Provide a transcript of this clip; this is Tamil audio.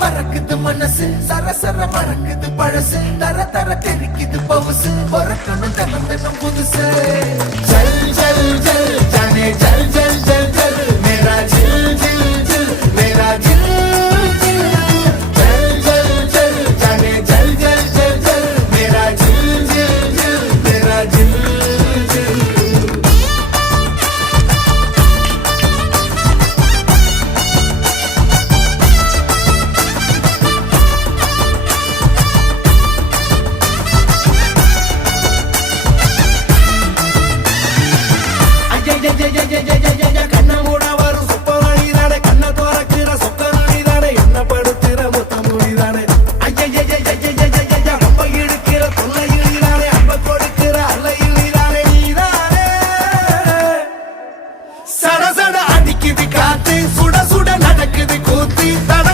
பறக்குது மனசு சரசர மறக்குது பழசு தர தர தெரிக்குது பவுசு பொறக்கணும் தினம் தினம் புதுசு ஜல் ஜல் ஜல் ஜானே ஜல் ஜல் ஜல் ஜல் மேரா ஜில் ஜில் ஜில் மேரா ஜில் ஜில் ஜல் ஜல் ஜல் ஜானே ஜல் ஜல் ஜல் ஜல் மேரா ஜில் ஜில் ஜில் மேரா ஜில் ஜில் கண்ண மூட வரும் சுப்பவழிதானே கண்ண தோறக்குற சொக்கவழிதானே என்ன படுத்துற மொத்த மொழிதானே ரொம்ப இழுக்கிற தொல்லையிலானே அம்ப கொடுக்கிற அல்லையிலானே நீதானே சட சட அடிக்குது காத்து சுட சுட நடக்குது கூத்து தட